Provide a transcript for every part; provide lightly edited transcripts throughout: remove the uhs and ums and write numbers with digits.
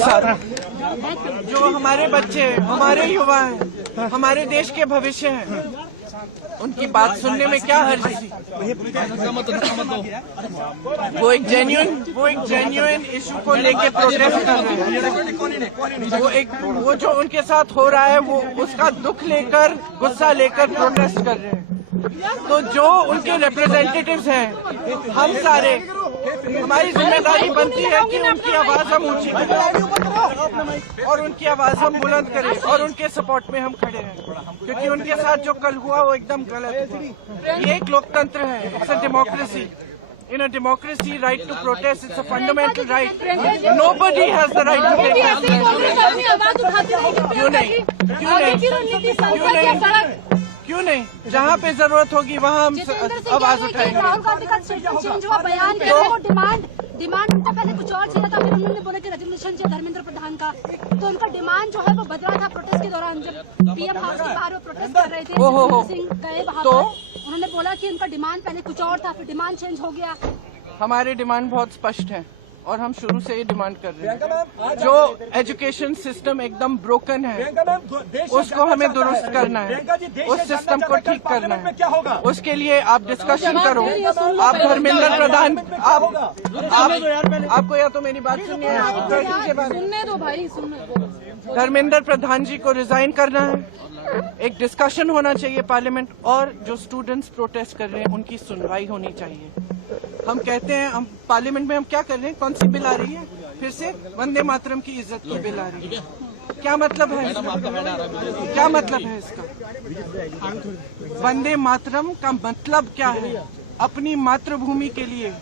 जो हमारे बच्चे, हमारे युवा हैं, हमारे देश के भविष्य हैं, उनकी बात सुनने में क्या हर्ज है। वो एक जेन्युइन इशू को लेके प्रोटेस्ट कर रहे हैं। वो जो उनके साथ हो रहा है वो उसका दुख लेकर, गुस्सा लेकर प्रोटेस्ट कर रहे हैं। तो जो उनके रिप्रेजेंटेटिव्स हैं, हम सारे, हमारी जिम्मेदारी बनती है कि उनकी आवाज हम ऊंची करें और उनकी आवाज हम बुलंद करें और उनके सपोर्ट में हम खड़े हैं, क्योंकि उनके साथ जो कल हुआ वो एकदम गलत है। ये एक लोकतंत्र है, it's a democracy. In a democracy, right to protest, it's a fundamental right. Nobody has the right to take क्यों नहीं? जहाँ पे जरूरत होगी वहाँ हम आवाज उठाएंगे। राहुल गांधी का चेंज हुआ बयान किया, वो डिमांड उनका पहले कुछ और चाहिए था, फिर उन्होंने बोला कि रेजोल्यूशन चाहिए धर्मेंद्र प्रधान का, तो उनका डिमांड जो है वो बदला था प्रोटेस्ट के दौरान। जब पीएम हाउस के बाहर वो प्रोटेस्ट कर रहे थे, सिंह गए वहाँ पर, उन्होंने बोला कि उनका डिमांड पहले कुछ और था, फिर डिमांड चेंज हो गया। हमारे डिमांड बहुत स्पष्ट है और हम शुरू से ये डिमांड कर रहे हैं। जो एजुकेशन सिस्टम एकदम ब्रोकन है उसको हमें दुरुस्त करना है, उस सिस्टम को ठीक करना है। उसके लिए आप डिस्कशन करो। आप धर्मेंद्र प्रधान, आपको या तो मेरी बात सुनिए, सुनने दो भाई, सुनने दो। धर्मेंद्र प्रधान जी को रिजाइन करना है, एक डिस्कशन होना चाहिए पार्लियामेंट, और जो स्टूडेंट्स प्रोटेस्ट कर रहे हैं उनकी सुनवाई होनी चाहिए। हम कहते हैं, हम पार्लियामेंट में हम क्या कर रहे हैं, कौन सी बिल आ रही है, फिर से वंदे मातरम की इज्जत की बिल आ रही है। क्या मतलब है इसका? क्या मतलब है इसका? वंदे मातरम का मतलब क्या है? अपनी मातृभूमि के लिए,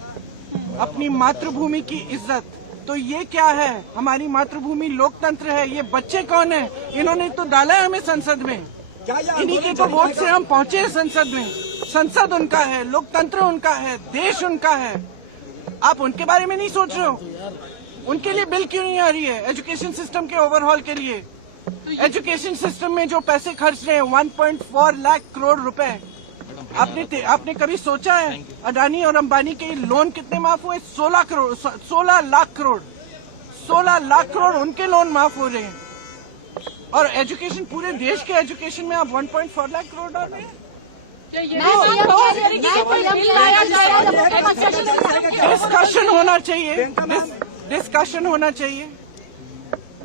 अपनी मातृभूमि की इज्जत। तो ये क्या है? हमारी मातृभूमि लोकतंत्र है। ये बच्चे कौन है? इन्होंने तो डाला है हमें संसद में, इन्हीं के तो वोट से हम पहुंचे हैं संसद में। संसद उनका है, लोकतंत्र उनका है, देश उनका है। आप उनके बारे में नहीं सोच रहे हो? उनके लिए बिल क्यों नहीं आ रही है? एजुकेशन सिस्टम के ओवरहॉल के लिए, एजुकेशन सिस्टम में जो पैसे खर्च रहे हैं 1.4 लाख करोड़ रुपए, आपने कभी सोचा है अडानी और अंबानी के लोन कितने माफ हुए? 16 लाख करोड़ उनके लोन माफ हो रहे हैं। और एजुकेशन, पूरे देश के एजुकेशन में आप 1.4 लाख करोड़ डाल रहे हैं। डिस्कशन होना चाहिए।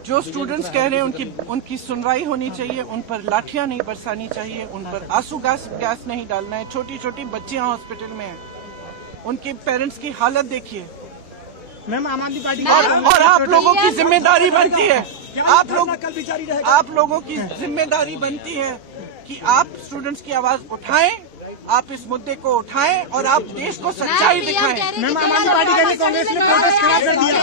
जो स्टूडेंट्स कह रहे हैं उनकी सुनवाई होनी चाहिए, उन पर लाठियां नहीं बरसानी चाहिए, उन पर आंसू गैस नहीं डालना है। छोटी छोटी बच्चियां हॉस्पिटल में हैं, उनके पेरेंट्स की हालत देखिए। मैम, आम आदमी पार्टी और आप लोगों की जिम्मेदारी बनती है, आप लोगों की जिम्मेदारी बनती है कि आप स्टूडेंट्स की आवाज उठाएं, आप इस मुद्दे को उठाएं और आप देश को सच्चाई दिखाएं। मैम, आम आदमी पार्टी कांग्रेस ने प्रोटेस्ट खड़ा कर दिया।